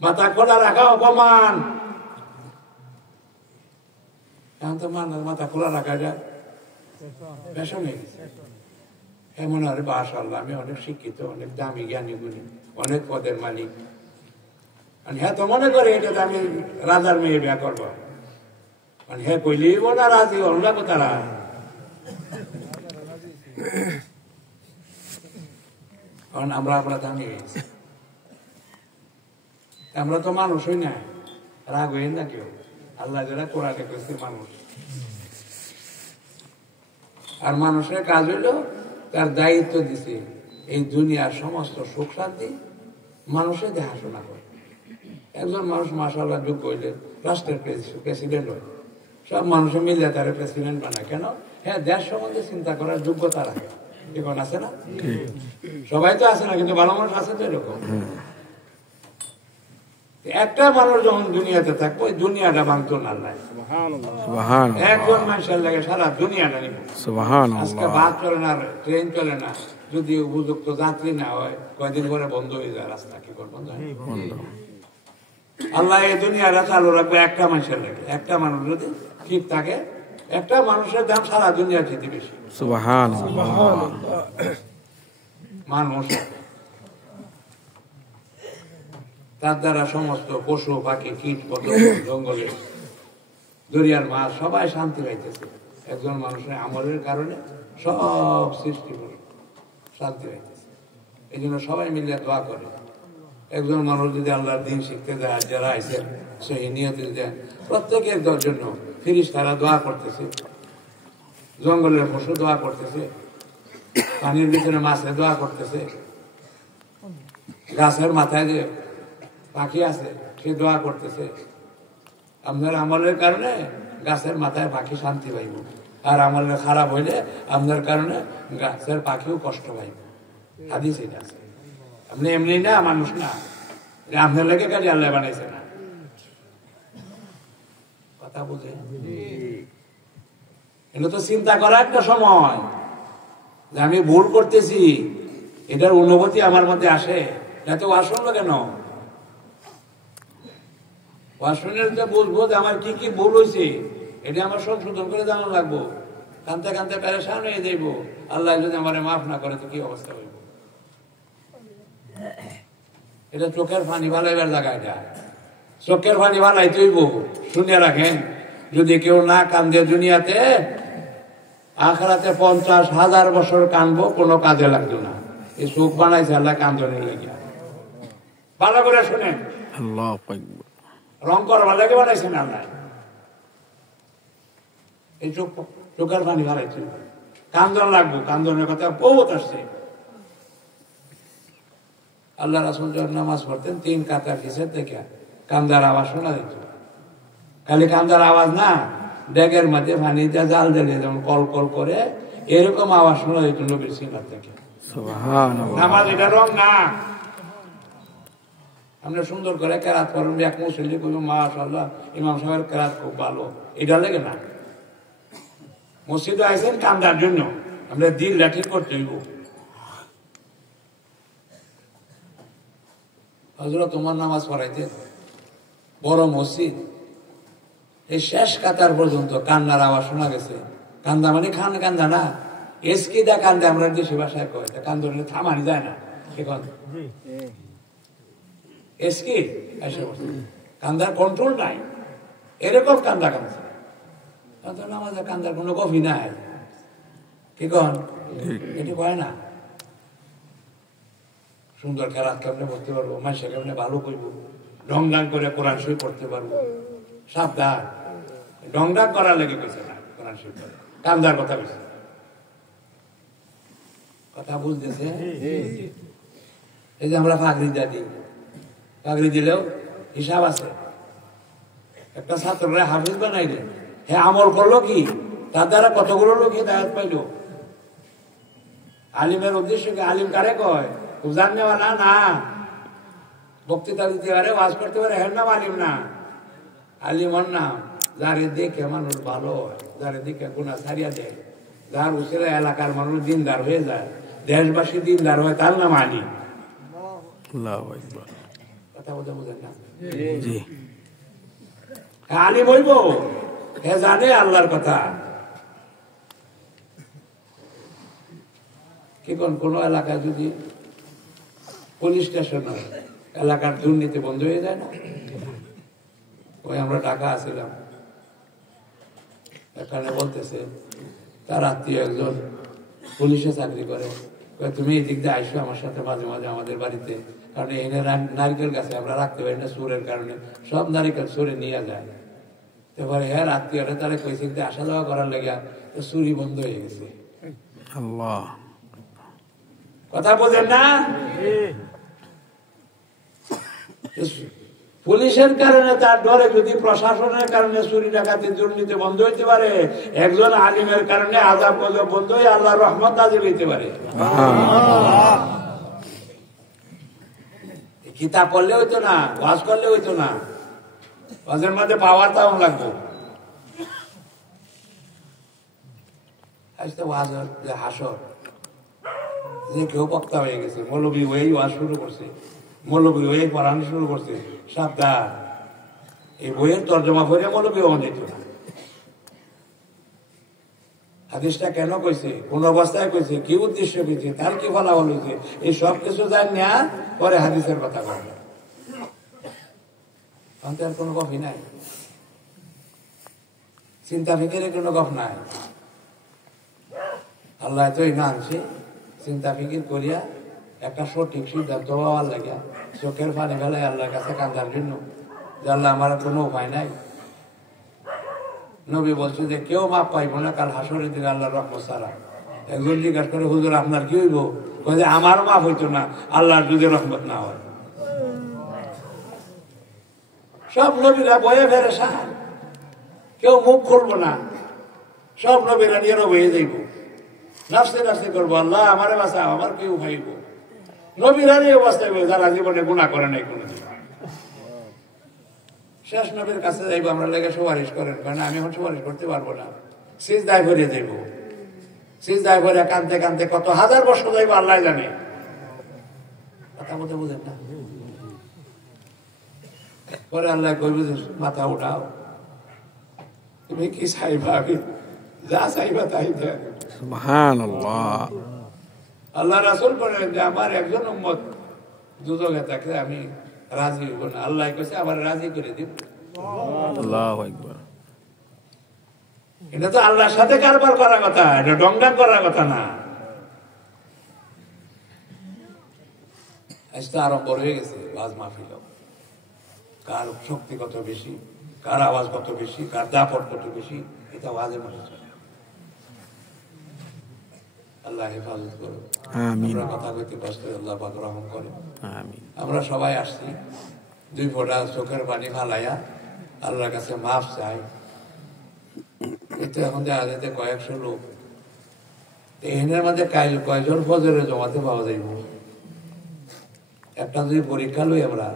মাথা খোলা রাখা অপমান। এখন তো মাথা খোলা রাখা যায় ফ্যাশন হয়ে গেছে। এমন হয় মাশাআল্লাহ আমি অনেক শিক্ষিত, অনেক দামি জ্ঞানী গুণী, অনেক পদের মালিক। হ্যাঁ তো মনে করে এটা তো আমি রাজার মেয়ে বিয়া করবো। হ্যাঁ কইলি না রাজি হল না তারা। কারণ আমরা দামি হয়েছি। আমরা তো মানুষই না, রাগ হইন না কেউ। আল্লাহ যারা কোরআনে কইছে মানুষ, আর মানুষের কাজ হইল তার দায়িত্ব দিছে এই দুনিয়ার সমস্ত সুখ শান্তি মানুষের দেখাশোনা করে। একজন মানুষ মাশাআল্লাহ যোগ্য হইলেন রাষ্ট্রের প্রেসিডেন্ট হয়, সব মানুষের মিলে তারা প্রেসিডেন্ট বানায়। কেন? হ্যাঁ দেশ সম্বন্ধে চিন্তা করার যোগ্যতা রাখে। এখন আছে না? সবাই তো আছে না, কিন্তু ভালো মানুষ আছে তো এরকম। একটা মানুষ যখন দুনিয়াতে থাকবো ওই দুনিয়াটা ভাঙতো না। একজন মানুষের লাগে সারা দুনিয়াটা নিব। আজকে বাস চলে না, ট্রেন চলে না, যদি উপযুক্ত যাত্রী না হয় কয়েকদিন পরে বন্ধ হয়ে যায় রাস্তা। কি করবো? আল্লাহ এই দুনিয়াটা চালু রাখবে একটা মানুষের লাগে। একটা মানুষ যদি ঠিক থাকে, একটা মানুষের দাম সারা দুনিয়ার চেয়ে বেশি। মানুষ তার দ্বারা সমস্ত পশু পাখি কীট পতঙ্গ জঙ্গলে দরিয়ার মাছ সবাই শান্তি পাইতেছে। একজন মানুষের আমলের কারণে সব সৃষ্টি শান্তি পাইতেছে। এই জন্য সবাই মিলে দোয়া করে। একজন মানুষ যদি আল্লাহর দিন শিখতে যায়, যারা আইসেন সেই নিয়তে দেন, প্রত্যেকের জন্য ফেরেশতারা দোয়া করতেছে, জঙ্গলের পশু দোয়া করতেছে, পানির ভিতরে মাছে দোয়া করতেছে, গাছের মাথায় যে পাখি আছে সে দোয়া করতেছে। আপনার আমলের কারণে গাছের মাথায় পাখি শান্তি পাইব, আর আমলের খারাপ হইলে আপনার কারণে গাছের পাখিও কষ্ট পাইব। হাদিস এটা আছে। আপনি এমনি না, মানুষ না, আপনার লেগে কাজে আল্লাহ বানাইছে না। কথা বুঝে? এটা তো চিন্তা করা একটা সময় যে আমি ভুল করতেছি, এটার অনুভূতি আমার মধ্যে আসে। এত আসলো কেন? ওয়াশরুমের যে বুঝবো যে আমার কি কি ভুল হয়েছে, এটা আমার সংশোধন করে জানা লাগবো। কানতে কানতে পেরেশান হয়ে যাইব। আল্লাহ যদি আমার মাফ না করে তো কি অবস্থা হইব? এটা চোখের পানি ভালাইবার জায়গা। এটা চোখের পানি ভালাইতে হইব। শুনিয়া রাখেন, যদি কেউ না কান্দে দুনিয়াতে, আখিরাতে 50,000 বছর কানবো, কোনো কাজে লাগতো না। এই চোখ বানাইছে আল্লাহ কান্দনের লেগে। ভালো করে শুনেন, রং করবার লাগে বানাইছেন আল্লাহ। এই চোখের পানি ভালাইছে, কান্দন লাগবো। কান্দনের কথা বহুত আসছে। আল্লাহ রাসূল যখন নামাজ পড়তেন 3 কাতার পিছের থেকে কান্দার আওয়াজ শোনা যেত। খালি কান্দার আওয়াজ না, ডেগের মধ্যে পানিতে জাল দিলে যেমন কল কল করে এরকম আওয়াজ শোনা যেত নবীর সিনার থেকে। নামাজ এটা রং না। আমরা সুন্দর করে কেরাত করেন, এক মুসল্লি বলবো মাশাআল্লাহ ইমাম সাহেবের কেরাত খুব ভালো, এটা লেগে না। মসজিদে আইছেন কান্দার জন্য, আমরা দিল লাঠি করতে হইব। হযরত ওমর নামাজ পড়াইতে বড় মসজিদ, এই শেষ কাতার পর্যন্ত কান্নার আওয়াজ শোনা গেছে। কান্দা মানে কান্দা না, এসকি দা কান্দে, আমরা দেশি ভাষায় কয়। কান্দনে থামানি যায় না, এখন এসকি এসে কান্দার কন্ট্রোল নাই, এরকম কান্দা কান্দছে। আমাদের কান্দার কোনো কফি নাই, কি কন? এটি কয় না। সুন্দর খেলাধ কেমনে পড়তে পারবো, মাসে কেমনে ভালো করবো, ঢং ঢাং করে কোরআন শরীফ পড়তে পারবো। সাবধান, ঢং ঢাং করার লেগে কইছে না, কোরআন শরীফ পড়ে কান্দার কথা কইছে। কথা বুঝতেছে? এই যে আমরা পাগড়ি দিই, পাগড়ি দিলেও হিসাব আছে। একটা ছাত্ররা হাফিজ বানাইলে হ্যাঁ আমল করলো কি, তার দ্বারা কতগুলো লোক হিদায়াত পাইল। আলিমের উদ্দেশ্য কি? আলিম কারে কয়? উজান নেওয়া না, বক্তৃতা দিতে পারে, ওয়াজ করতে পারে, এর নাম আলিম না। আলিম ওর নাম যারে দেখে মানুষ ভালো হয়, যারে দেখে গুনাহ ছাড়িয়া দেয়, যার উসিলায় এলাকার মানুষ দিনদার হয়ে যায়, দেশবাসী দিনদার হয়, তার নাম আলিম। কথা বলতে বুঝেন না? জি আলিম হইব, হে জানে আল্লাহর কথা। কি কোন এলাকায় যদি পুলিশ স্টেশন হয়, এলাকার দুর্নীতি বন্ধ হয়ে যায় না? ওই আমরা ঢাকা আসছিলাম, এখানে বলতেছে তার আত্মীয় একজন পুলিশে চাকরি করে, তুমি এই দিক দিয়ে আইসো আমার সাথে মাঝে মাঝে আমাদের বাড়িতে, কারণ এখানে নারকেল গাছে আমরা রাখতে পারি না চোরের কারণে, সব নারিকেল চোরে নিয়ে যায়। এবারে হ্যাঁ আত্মীয়রা তারা কইছে আসা যাওয়া করার লেগে চুরি বন্ধ হয়ে গেছে। আল্লাহ, কথা বোঝেন না? পুলিশের কারণে, তার ডরে যদি প্রশাসনের কারণে চুরি ডাকাতি দুর্নীতি বন্ধ হইতে পারে, একজন আলিমের কারণে আযাব গজব বন্ধ হয়ে আল্লাহর রহমত নাযিল হইতে পারে। কিতাব পড়লে হইতো না, ওয়াজ করলে হইতো না, ওয়াজের মধ্যে পাওয়ার তেমন লাগবে। আজকে ওয়াজ হাসর, যে কেউ বক্তা হয়ে গেছে, মৌলবী হয়েই ওয়াজ শুরু করছে, মৌলবী হয়ে পড়ানো শুরু করছে, সাবধান, এই বইয়ের তর্জমা করে মৌলবী হওয়া যেত না। হাদিসটা কেন কইছে, কোন অবস্থায় কইছে, কি উদ্দেশ্য কইছে, তার কি ফলাফল হয়েছে, এই সব কিছু জান না পরে হাদিসের কথা বলে। আর কোনো গফই নাই, চিন্তা ফিকিরের কোনো গফ নাই। আল্লাহ তো না আনছে চিন্তা ফিকির করিয়া একটা সঠিক সিদ্ধান্ত হওয়ার লাগে, চোখের পানি ফেলে আল্লাহর কাছে কান্দার জন্য, যে আল্লাহ আমার কোনো উপায় নাই। নবী বলছে যে কেউ মাপ পাইব না কাল হাসরের দিন আল্লাহর রহমত ছাড়া। একজন জিজ্ঞাসা করে, হুজুর আপনার কি হইব? কয়ে আমার মাপ হইতো না আল্লাহর যদি রহমত না হয়। সব নবীরা বয়ে পেরেশান, কেউ মুখ খুলবো না, সব নবীরা নিয়ে বয়ে যাইব, নাচতে নাচতে করবো, আল্লাহ আমারে বাঁচা, আমার কেউ ভাইব। নবীরা এই অবস্থায় যারা জীবনে গুনাহ করে নাই কোনো, শেষ নবীর কাছে যাইব আমরা লেগে সুপারিশ করেন, কারণ আমি এখন সুপারিশ করতে পারবো না, সিজদায় ভরে যাইব, সিজদায় ভরে কাঁদতে কাঁদতে কত হাজার বছর যাইব আল্লাহ জানে। কথা বলতে বুঝেন না? পরে আল্লাহ কইবে যে মাথা উঠাও, তুমি কি চাইবা, আমি যা চাইবা তাই দেন। সুবহানাল্লাহ। আল্লাহ রাসূল বলেন যে আমার একজন উম্মত দুজকে থাকলে আমি রাজি হইব না, আল্লাহ কইছে আবার রাজি করে দিব। আল্লাহু আকবার। এটা তো আল্লাহর সাথে কারবার করার কথা, এটা ডঙ্গান করার কথা না। আজকে আরম্ভ হয়ে গেছে ওয়াজ মাহফিল, কার শক্তি কত বেশি, কার আওয়াজ কত বেশি, কার দাপট কত বেশি, এটা ওয়াজের মধ্যে চলে। আল্লাহ হেফাজত করো, আমরা কথা কইতে কষ্ট, আল্লাহ পাক রহম করে। আমরা সবাই আসছি দুই ফোঁটা চোখের পানি ফালাইয়া আল্লাহর কাছে মাফ চাই। কিন্তু এখন দেখা যাচ্ছে কয়েকশো লোক, এখানের মধ্যে কয়জন ফজরের জমাতে পাওয়া যাইব? একটা যদি পরীক্ষা লই আমরা,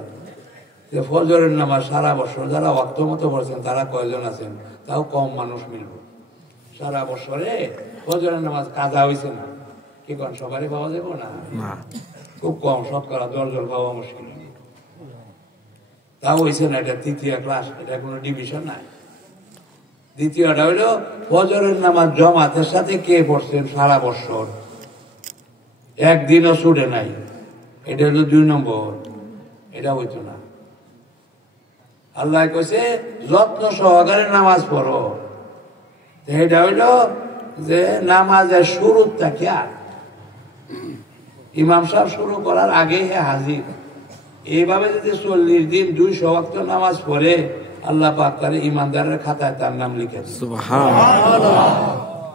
যে ফজরের নামাজ সারা বছর যারা ওয়াক্ত মতো পড়ছেন তারা কয়জন আছেন, তাও কম মানুষ মিলব। সারা বছরে ফজরের নামাজ কাজা হয়েছে না, কি কোন সবারই পাওয়া যাবো না, খুব কম, শতকরা 10 জন পাওয়া মুশকিল। তাও হয়েছে না, এটা তৃতীয় ক্লাস, এটা কোনো ডিভিশন নাই। দ্বিতীয়টা হইল ফজরের নামাজ জামাতের সাথে কে পড়ছেন সারা বছর, একদিনও ছুটে নাই, এটা হলো 2 নম্বর। এটা হইতো না। আল্লাহ কইছে যত্ন সহকারে নামাজ পড়ো, এটা হইল যে নামাজের শুরু থাকে, ইমাম সাহেব শুরু করার আগে হাজির। এইভাবে যদি 40 দিন 200 ওয়াক্ত নামাজ পড়ে, আল্লাহ পাক করে ইমানদারের খাতায় তার নাম লিখে। সুবহানাল্লাহ।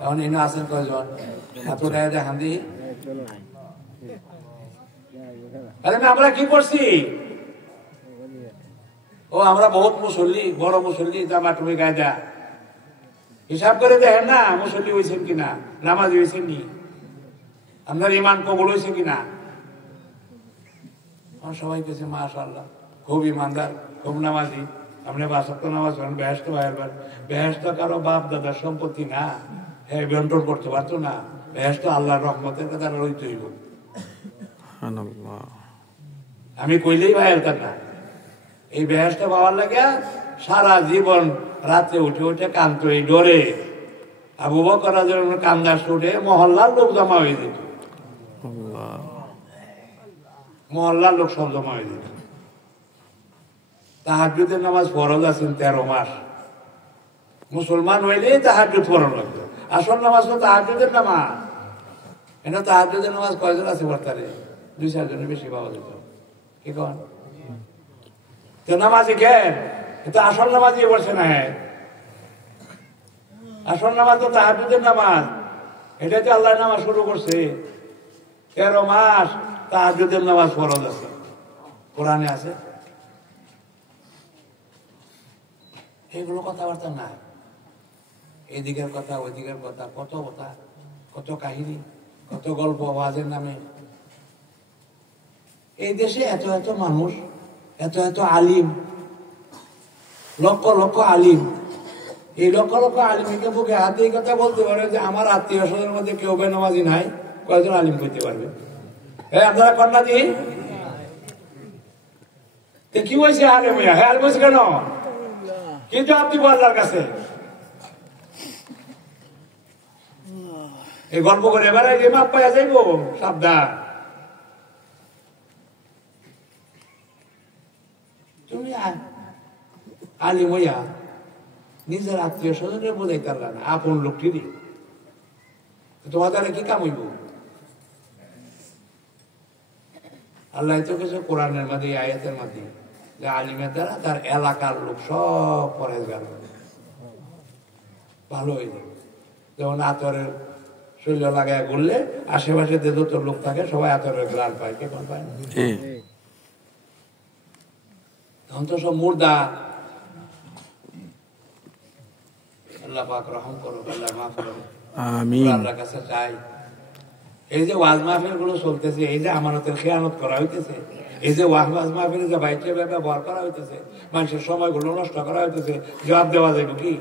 এখন এনে আছেন কয়জন? হাত উঠায় দেখান দি। আরে আমরা কি করছি? ও আমরা বহুত মুসল্লি, বড় মুসল্লি, জামা টুপি গায়দা, হিসাব করে দেখেন না মুসল্লি হয়েছেন কিনা, নামাজি হয়েছেন নি, আপনার ইমান কবুল হয়েছে কিনা। সবাই কেছে মাশাআল্লাহ খুব ইমানদার, খুব নামাজি, আপনি 5 ওয়াক্ত নামাজ পড়েন, বেহেশত পাইবেন। বেহেশত কারো বাপ দাদার সম্পত্তি না, হ্যাঁ বন্টন করতে পারতো না, বেহেশত আল্লাহর রহমতের কথা রইতে হইব। আমি কইলেই ভাই না, এই বেহেশটা পাওয়ার লাগে সারা জীবন রাতে উঠে উঠে কাঁদতো এই ডরে। আবু বকর রাদিয়াল্লাহু আনহু কান্দা শুনে মহল্লার লোক জমা হয়ে যেত, মহল্লার লোক সব জমা হয়ে যেত। তাহাজ্জুদের নামাজ ফরজ আছেন 13 মাস। মুসলমান হইলেই তাহাজ্জুদ ফরজ লাগতো। আসল নামাজ তো তাহাজ্জুদের নামাজ। এটা তাহাজ্জুদের নামাজ কয়জন আছে বর্তারে? 2-4 জনের বেশি পাওয়া যেত। কি কন? তো নামাজি কেন? এটা আসল নামাজই বলছে না। আসল নামাজ তো তাহাজ্জুদের নামাজ। এটা তো আল্লাহ নামাজ শুরু করছে। 13 মাস তাহাজ্জুদের নামাজ ফরজ আছে, কোরআনে আছে। এগুলো কথাবার্তা না, এদিকের কথা ওইদিকের কথা, কত কথা, কত কাহিনী, কত গল্প ওয়াজের নামে। এই দেশে এত এত মানুষ, এত এত আলিম, লক্ষ লক্ষ আলিম। এই লক্ষ লক্ষ আলিমকে বুকে হাতে এই কথা বলতে পারে যে আমার আত্মীয় স্বজনের মধ্যে কেউ বেনামাজি নাই, কয়েকজন আলিম করতে পারবে? হ্যাঁ, আপনারা কন্যা দি কি হয়েছে? আরে ভাইয়া, হ্যাঁ আর বলছে কেন? কিন্তু আপনি আল্লাহর কাছে এই গল্প করে এবারে যে মাপ পাইয়া যাইব, সাবধান। তুমি আলিম হইয়া নিজের আত্মীয় স্বজনের বোঝাই পারলা না, আপন লোকটি দিয়ে তোমার দ্বারা কি কাম হইব? আল্লাহ তো কিছু কোরআনের মাঝে, আয়াতের মাঝে, যে আলিমের দ্বারা তার এলাকার লোক সব পরেজগার ভালো হয়ে যাবে। যেমন আতরের শৈল লাগায় ঘুরলে আশেপাশে যে যত লোক থাকে সবাই আতরের গ্রান পায়, কে কোন পায় না? তখন তো সব মুর্দা। আল্লাহ পাক রহম করুক, আল্লাহ মাফ করুক, আমিন। আল্লাহর কাছে চাই এই যে ওয়াজ মাহফিল গুলো চলতেছে, এই যে আমানতের খেয়ানত করা হইতেছে, এই যে ওয়াজ মাহফিল যে বাইকে ব্যবহার করা হইতেছে, মানুষের সময়গুলো নষ্ট করা হইতেছে, জবাব দেওয়া যাবে কি?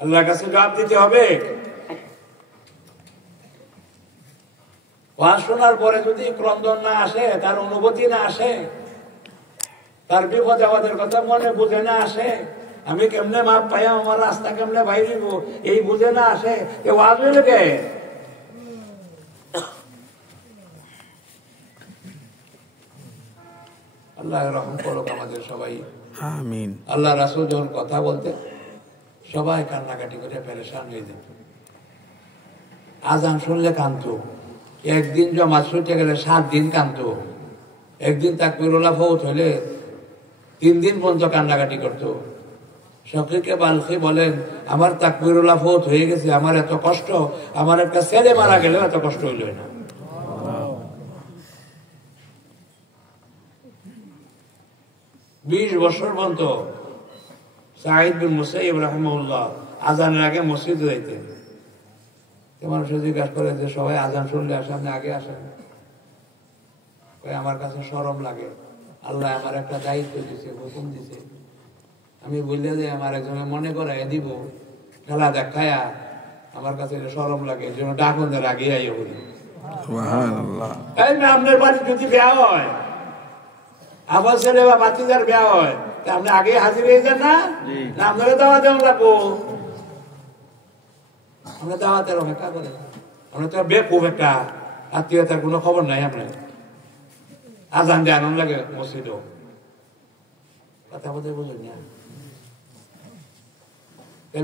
আল্লাহর কাছে জবাব দিতে হবে। ওয়াজ শোনার পরে যদি ক্রন্দন না আসে, তার অনুভূতি না আসে, তার বিপদ আমাদের কথা মনে বুঝে না আসে, আমি কেমনে মাপ পাই, আমার রাস্তা কেমনে বাইরিব, এই বুঝে না আসে, এ ওয়াজ হইলে কে? আল্লাহ রহম করুক আমাদের সবাই, আমিন। আল্লাহ রাসূল যখন কথা বলতে সবাই কান্নাকাটি করে পেরেশান হয়ে যেত। আজান শুনলে কাঁদতো, একদিন জমা ছুটে গেলে 7 দিন কাঁদতো, একদিন তাকবীরুল্লাহ ফৌত হইলে 3 দিন পর্যন্ত কান্নাকাটি করতো। শকিকে বালখি বলেন, আমার তাকবীরুল্লাহ ফৌত হয়ে গেছে, আমার এত কষ্ট, আমার একটা ছেলে মারা গেলেও এত কষ্ট হইল না। 20 বছর পর্যন্ত সাঈদ বিন মুসাইয়্যিব রাহিমাহুল্লাহ আজানের আগে মসজিদে যাইতেন। মানুষে জিজ্ঞাসা করে যে সবাই আজান শুনলে সামনে আগে আসেন? আমার কাছে শরম লাগে, আল্লাহ আমার একটা দায়িত্ব দিছে, হুকুম দিছে, আমি বললে যে আমার একজনে মনে করাই দিব, খেলা দেখায়া আমার কাছে শরম লাগে, এই জন্য ডাকুনদের আগে আইয়া বলি। আপনার বাড়ি যদি বিয়া হয়, আমার ছেলে বা বাচ্চাদের বিয়া হয়, তা আপনি আগে হাজির হয়ে যান না? আপনারা দাওয়াত দেওয়া লাগবো। আমরা দাওয়াতের অপেক্ষা করি, আমরা তো বেকুব একটা আত্মীয়তার কোনো খবর নাই। আপনার আজান দিয়ে আনন্দ লাগে মসজিদও, কথা বলতে বুঝুন না।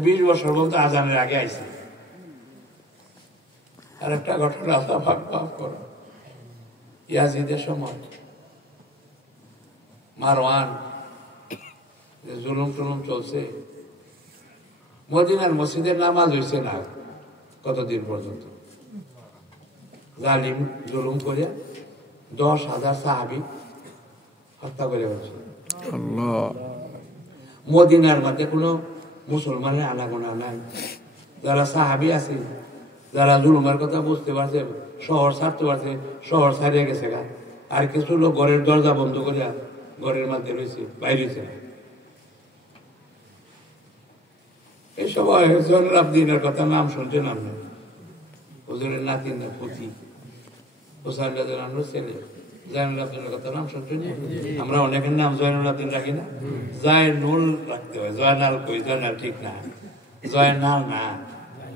20 বছর পর্যন্ত আজানের আগে আইছে। আর একটা ঘটনা ভাগ করো, ইয়াজিদের সময় মারওয়ান জুলুম টুলুম চলছে, মদিনার মসজিদের নামাজ হয়েছে না কতদিন পর্যন্ত। জালিম জুলুম করে 10,000 সাহাবী হত্যা করে হয়েছে। মদিনার মধ্যে কোনো মুসলমানের আনাগোনা নাই। যারা সাহাবী আছে, যারা জুলুমের কথা বুঝতে পারছে, শহর ছাড়তে পারছে, শহর ছাড়িয়ে গেছে গা। আর কিছু লোক ঘরের দরজা বন্ধ করিয়া ঘরের মধ্যে রয়েছে, বাইরে রয়েছে। এই সময় জয়নুল আবদিনের কথা নাম শুনতে নাম হুজুরের নাতি না পুঁথি, হোসাইন রাদিয়াল্লাহু আনহুর ছেলে, জয়নুল আব্দিনের কথা নাম শুনছেন? আমরা অনেকের নাম জয়নুল আব্দিন রাখি না, জয়নুল রাখতে হয়। জয়নাল কই, জয়নাল ঠিক না, জয়নাল না,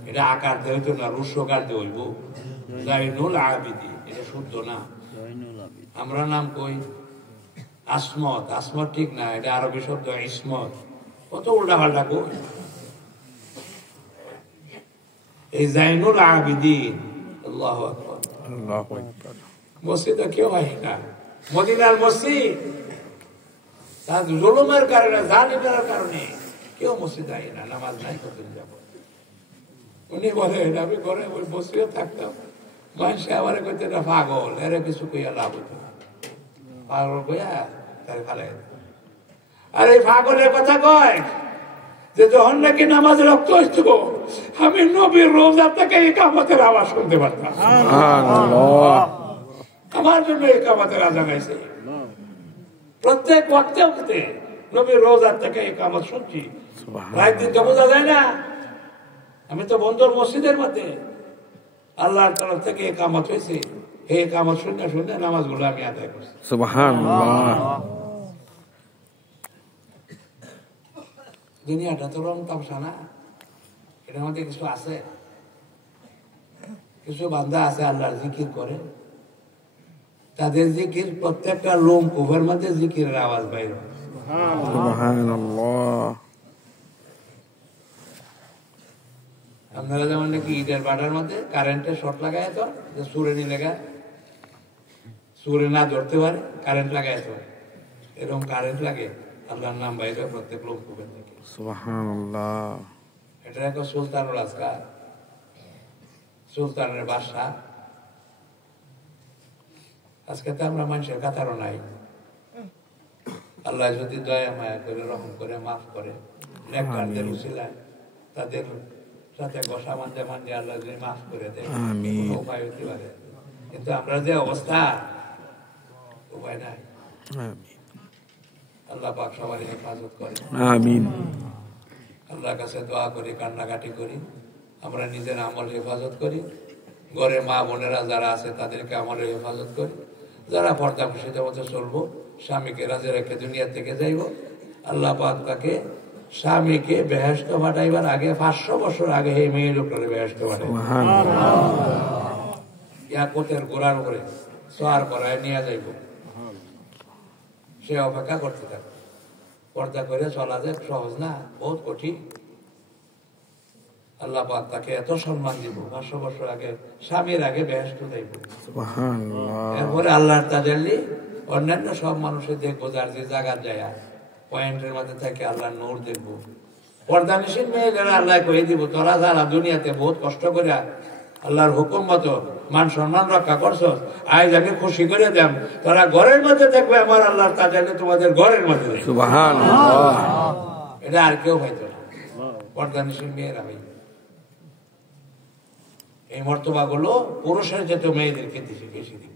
এটা আকার দিয়ে হইতো না, রুস্যকার দিয়ে হইব। জয়নুল আবিদিন এটা শুদ্ধ না। আমরা নাম কই আসমত, আসমত ঠিক না, এটা আরবি শব্দ ইসমত, কত উল্টা পাল্টা কই। এই জয়নুল আবিদিন, আল্লাহু আকবার, আল্লাহু আকবার। মসজিদে কেউ হয় না, মদিনার মসজিদ তার জুলুমের কারণে, জালিমের কারণে কেউ মসজিদে আয় না, নামাজ নাই কতদিন যাব। উনি বলেন আমি ঘরে ওই বসিও থাকতাম, মানুষ আবার কইতে না পাগল, এর কিছু কইয়া লাভ হইতো না, পাগল কইয়া তার ফালাই। আর এই পাগলের কথা কয় যে যখন নাকি নামাজ রক্ত হইতো, আমি নবীর রোজা থেকে ইকামতের আওয়াজ শুনতে পারতাম। আমার জন্য ইকামতের আজান আছে, প্রত্যেক ওয়াক্তে ওয়াক্তে নবীর রোজা থেকে ইকামত শুনছি। রাত দিন তো বোঝা যায় না, আমি তো বন্দর মসজিদের মধ্যে আল্লাহর তরফ থেকে ইকামত হয়েছে, এই ইকামত শুনে শুনে নামাজগুলো আমি আদায় করছি। সুবহানাল্লাহ। দুনিয়াটা তো রং তামসা না, এটার মধ্যে কিছু আছে, কিছু বান্দা আছে আল্লাহর জিকির করে, তাদের জিকির প্রত্যেকটা লোম কুফের মধ্যে জিকিরের আওয়াজ বাইর হয়। সুবহানাল্লাহ। আপনারা যেমন নাকি ইটের বাটার মধ্যে কারেন্টের শর্ট লাগায় তো, যে সুরে নি লেগা সুরে না ধরতে পারে, কারেন্ট লাগায় তো, এরকম কারেন্ট লাগে, আল্লাহর নাম বাইরে প্রত্যেক লোক কুফের থেকে। সুবহানাল্লাহ। এটা একটা সুলতানুল আসকার, সুলতানের বাদশা। আজকে তো আমরা মানুষের কাতারও নাই, আল্লাহ যদি দয়া মায়া করে রহম করে মাফ করে, নেককারদের উসিলায় তাদের সাথে বসা মানতে মানতে আল্লাহ যদি মাফ করে দেয়, কোনো উপায় হতে পারে। কিন্তু আমরা যে অবস্থা, উপায় নাই। আল্লাহ পাক সবারই হেফাজত করে। আমিন। আল্লাহর কাছে দোয়া করি, কান্নাকাটি করি, আমরা নিজের আমল হেফাজত করি, ঘরে মা বোনেরা যারা আছে তাদেরকে আমলের হেফাজত করি, যারা পর্দা খুশিতে মতো চলবো, স্বামীকে রাজে রেখে দুনিয়া থেকে যাইব। আল্লাহ পাক তাকে স্বামীকে বেহেশত পাঠাইবার আগে 500 বছর আগে এই মেয়ে লোকটা বেহেশত পাঠাই ইয়াকুতের গোড়ার উপরে সোয়ার করায় নিয়ে যাইব, সে অপেক্ষা করতে থাকবে। পর্দা করে চলা যায় সহজ না, বহুত কঠিন। আল্লাহ পাক তাকে এত সম্মান দিব, 500 বছর আগে স্বামীর আগে বেহেশত যাইব। এরপরে আল্লাহর তাজাল্লি অন্যান্য সব মানুষের দেখবো, যার যে জায়গা যায় পয়েন্টের মধ্যে থেকে আল্লাহর নূর দেখবো। পর্দানিসীন মেয়েরা আল্লাহ কয়ে দিব, তোরা যারা দুনিয়াতে বহুত কষ্ট করে আল্লাহর হুকুম মতো মান সম্মান রক্ষা করছো, আজ আগে খুশি করে দেন, তোরা ঘরের মধ্যে থাকবে, আমার আল্লাহর তাজাল্লি তোমাদের ঘরের মধ্যে। সুবহানাল্লাহ। এটা আর কেউ হয়তো না, পর্দানিসীন মেয়েরা হইবে। এই মর্তবা গুলো পুরুষের যেত মেয়েদেরকে দিছে বেশি দিন।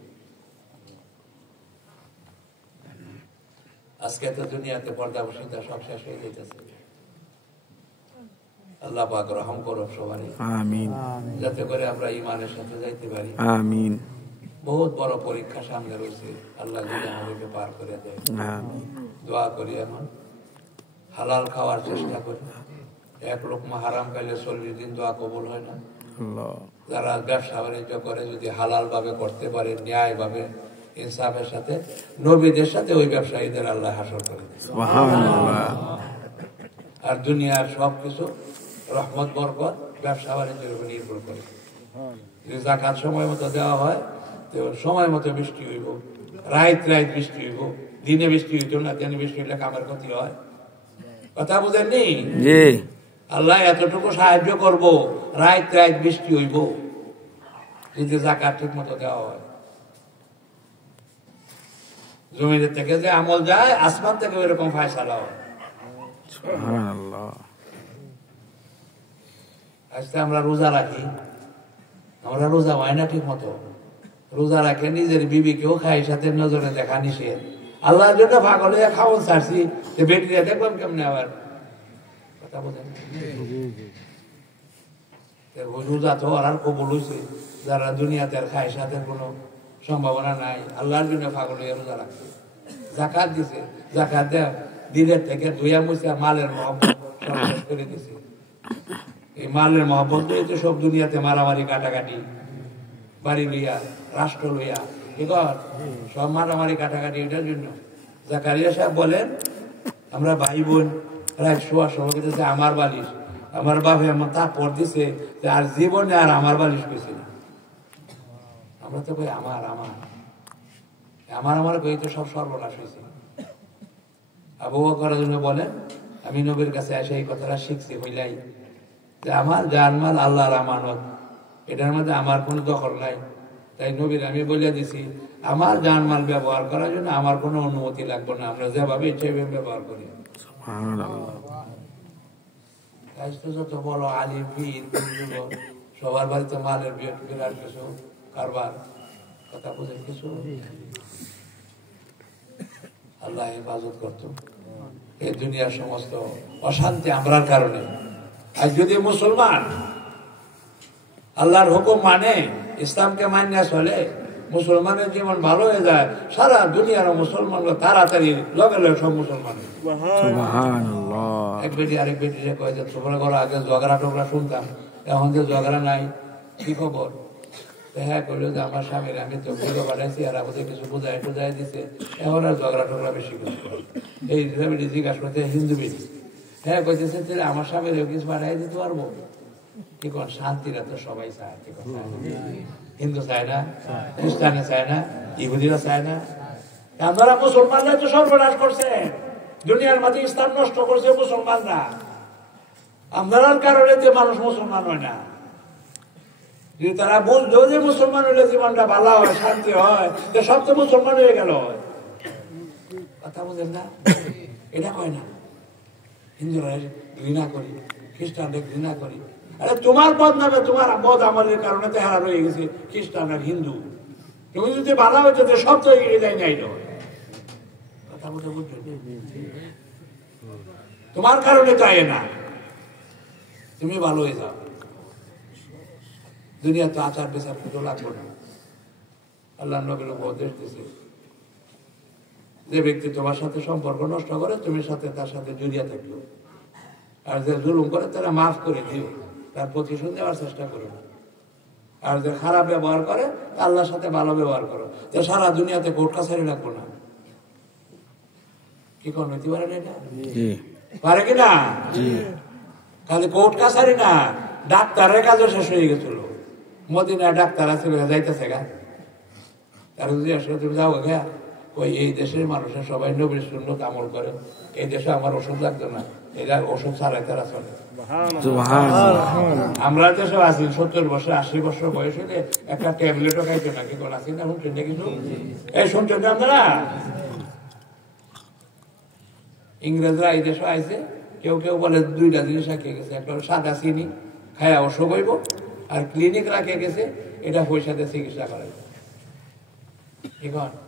আজকে তো দুনিয়াতে পর্দা বসিতা সব শেষ হয়ে যেতেছে। আল্লাহ পাক রহম করুক সবারই, আমিন, যাতে করে আমরা ইমানের সাথে যাইতে পারি। আমিন। বহুত বড় পরীক্ষা সামনে রয়েছে, আল্লাহ যদি আমাদেরকে পার করে দেয়। দোয়া করি, এখন হালাল খাওয়ার চেষ্টা করি। এক লোকমা হারাম খাইলে 40 দিন দোয়া কবুল হয় না। যারা ব্যবসা বাণিজ্য করে যদি হালাল ভাবে করতে পারে, ন্যায় ভাবে ইনসাফের সাথে, নবীদের সাথে ওই ব্যবসায়ীদের আল্লাহ হাসর করে দেয়। আর দুনিয়ার সবকিছু রহমত বরকত ব্যবসা বাণিজ্যের উপর নির্ভর করে। যদি যাকাত সময় মতো দেওয়া হয় তো সময় মতো বৃষ্টি হইব, রাত রাত বৃষ্টি হইব, দিনে বৃষ্টি হইত না, দিনে বৃষ্টি হইলে কামের ক্ষতি হয়। কথা বুঝেননি? আল্লাহ এতটুকু সাহায্য করবো, রাত রাত বৃষ্টি হইব যদি যাকাত ঠিক মতো দেওয়া হয়। জমিনের থেকে যে আমল যায়, আসমান থেকে এরকম ফায়সালা হয়। আজকে আমরা রোজা রাখি, আমরা রোজা হয় না ঠিক মতো। রোজা রাখে নিজের বিবিকেও খাই, সাথে নজরে দেখা নিষেধ। আল্লাহর জন্য পাগল হয়ে খাওয়ান ছাড়ছি, বেটিরা দেখলাম কেমনে আবার। কথা বোঝেন? রোজা তো আর কবুল হয়েছে, যারা দুনিয়াতে আর খায়, সাথে কোনো সম্ভাবনা নাই, আল্লাহর জন্য পাগল হয়ে রোজা রাখছে, জাকাত দিছে, জাকাত দেয় দিনের থেকে ধুইয়া মুছিয়া মালের মহব্বত সব শেষ করে দিছে। এই মালের মহব্বত তো সব দুনিয়াতে মারামারি কাটাকাটি, বাড়ি লইয়া, রাষ্ট্র লইয়া, ঠিক সব মারামারি কাটাকাটি। এটার জন্য জাকারিয়া সাহেব বলেন, আমরা ভাই বোন শোয়ার সময় করতেছে আমার বালিশ, আমার বাপে আমার তা পর দিছে আর জীবনে আর আমার বালিশ কইছে না। আমরা তো কই আমার আমার আমার আমার কই তো সব সর্বনাশ হয়েছে। আবু বকর রাদিয়াল্লাহু আনহু বলেন, আমি নবীর কাছে এসে এই কথাটা শিখছি হইলাই যে আমার জানমাল আল্লাহর আমানত, এটার মধ্যে আমার কোনো দখল নাই। তাই নবীর আমি বলে দিছি আমার জানমাল ব্যবহার করার জন্য আমার কোনো অনুমতি লাগবে না, আমরা যেভাবে ইচ্ছে ব্যবহার করি। যত বড় আলিম পীর সবার বাড়িতে মালের বিরাট কিছু কারবার, কথা বুঝেন কিছু। আল্লাহ হেফাজত করত এই দুনিয়ার সমস্ত অশান্তি আমরার কারণে। আর যদি মুসলমান আল্লাহর হুকুম মানে, ইসলামকে মান্য চলে, মুসলমানের জীবন ভালো হয়ে যায়, সারা দুনিয়ার মুসলমানরা তাড়াতাড়ি লগে লগে সব মুসলমান। এক বেটি আরেক বেটি কয় যে তোমরা ঘরে আগে ঝগড়া টগড়া শুনতাম, এখন যে ঝগড়া নাই, কি খবর? হ্যাঁ করলো যে আমার স্বামীর আমি তো ভিডিও বানাইছি আর আমাদের কিছু বুঝাই দিছে, এখন আর ঝগড়া টগড়া বেশি কিছু। এই বেটি জিজ্ঞাসা করতে হিন্দু বেটি, হ্যাঁ কইতেছে তাহলে আমার স্বামীর কিছু বানাই দিতে পারবো? কি কর, শান্তিরা তো সবাই চায়, হিন্দু চায় না, খ্রিস্টানে চায় না, ইহুদিরা চায় না। আপনারা মুসলমানরা তো সর্বনাশ করছে, দুনিয়ার মাঝে ইসলাম নষ্ট করছে মুসলমানরা। আপনার কারণে যে মানুষ মুসলমান হয় না। যদি তারা বুঝলো যে মুসলমান হলে জীবনটা ভালো হয়, শান্তি হয়, তো সব তো মুসলমান হয়ে গেল। কথা বুঝেন না? এটা হয় না। হিন্দুরা ঘৃণা করি, খ্রিস্টানদের ঘৃণা করি। আরে তোমার বদনামে, তোমার বদ আমলের কারণে তো হারা রয়ে গেছে খ্রিস্টান আর হিন্দু। তুমি যদি ভালো হইতো সব তো এগিয়ে যায় নাই। কথা বলতে বুঝছো, তোমার কারণে চাই না, তুমি ভালো হয়ে যাও। দুনিয়া তো আচার বিচার কিন্তু লাগবে না। আল্লাহ নবী উপদেশ দিয়েছে, যে ব্যক্তি তোমার সাথে সম্পর্ক নষ্ট করে তুমি সাথে তার সাথে জড়িয়ে থাকলো, আর যে জুলুম করে তারা মাফ করে দিও, তার প্রতিশোধ নেওয়ার চেষ্টা করো না। আর যে খারাপ ব্যবহার করে আল্লাহর সাথে ভালো ব্যবহার করো, তো সারা দুনিয়াতে কোর্ট কাছারি রাখবো না। কি কোন হইতে পারে না? এটা পারে কিনা? খালি কোর্ট কাছারি না, ডাক্তারের কাজও শেষ হয়ে গেছিল। মদিনায় ডাক্তার আছে, যাইতেছে গা, তারা যদি আসলে তুমি যাও গা, ওই এই দেশের মানুষের সবাই নবীর সুন্নত আমল করে, এই দেশে আমার ওষুধ লাগতো না, এরা ওষুধ ছাড়াই তারা চলে। আমরা দেশে আছি 70 বছর 80 বছর বয়স হলে একটা ট্যাবলেটও খাইতো না। কি কোন আছি না শুনছেন কিছু? এই শুনছেন না আপনারা? ইংরেজরা এই দেশে আইছে, কেউ কেউ বলে 2টা জিনিস রাখিয়ে গেছে, একটা সাদা চিনি খায়া অসুখ হইব, আর ক্লিনিক রাখিয়ে গেছে এটা পয়সা দিয়ে চিকিৎসা করাইব। ঠিক আছে?